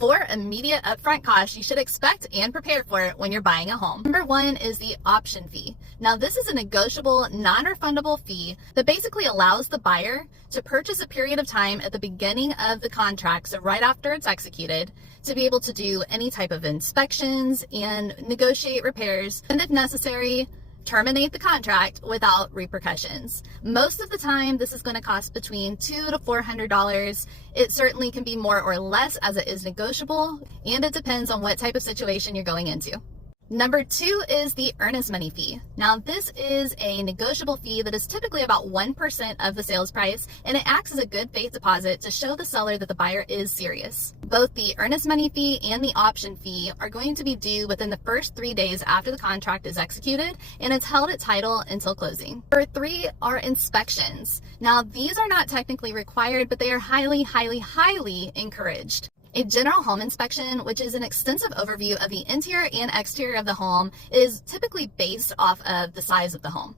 4 immediate upfront costs you should expect and prepare for when you're buying a home. Number 1 is the option fee. Now, this is a negotiable, non-refundable fee that basically allows the buyer to purchase a period of time at the beginning of the contract, so right after it's executed, to be able to do any type of inspections and negotiate repairs, and if necessary, terminate the contract without repercussions. Most of the time, this is going to cost between $200 to $400. It certainly can be more or less as it is negotiable, and it depends on what type of situation you're going into. Number 2 is the earnest money fee. Now, this is a negotiable fee that is typically about 1% of the sales price, and it acts as a good faith deposit to show the seller that the buyer is serious. Both the earnest money fee and the option fee are going to be due within the first 3 days after the contract is executed, and it's held at title until closing. Number 3 are inspections. Now, these are not technically required, but they are highly, highly, highly encouraged. A general home inspection, which is an extensive overview of the interior and exterior of the home, is typically based off of the size of the home.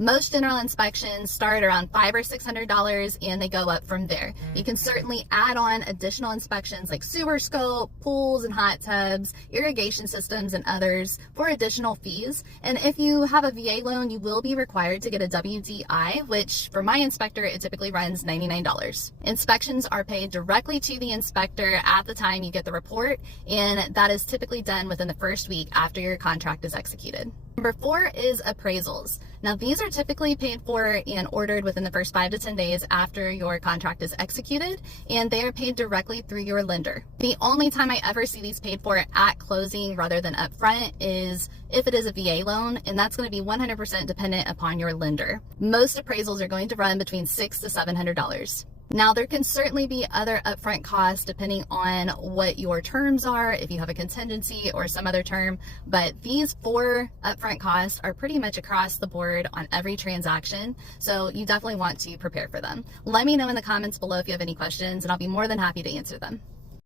Most general inspections start around $500 or $600 and they go up from there. You can certainly add on additional inspections like sewer scope, pools and hot tubs, irrigation systems, and others for additional fees. And if you have a VA loan, you will be required to get a WDI, which for my inspector, it typically runs $99. Inspections are paid directly to the inspector at the time you get the report, and that is typically done within the first week after your contract is executed. Number 4 is appraisals. Now, these are typically paid for and ordered within the first 5 to 10 days after your contract is executed, and they are paid directly through your lender. The only time I ever see these paid for at closing rather than upfront is if it is a VA loan, and that's going to be 100% dependent upon your lender. Most appraisals are going to run between $600 to $700. Now, there can certainly be other upfront costs depending on what your terms are, if you have a contingency or some other term, but these 4 upfront costs are pretty much across the board on every transaction, so you definitely want to prepare for them. Let me know in the comments below if you have any questions, and I'll be more than happy to answer them.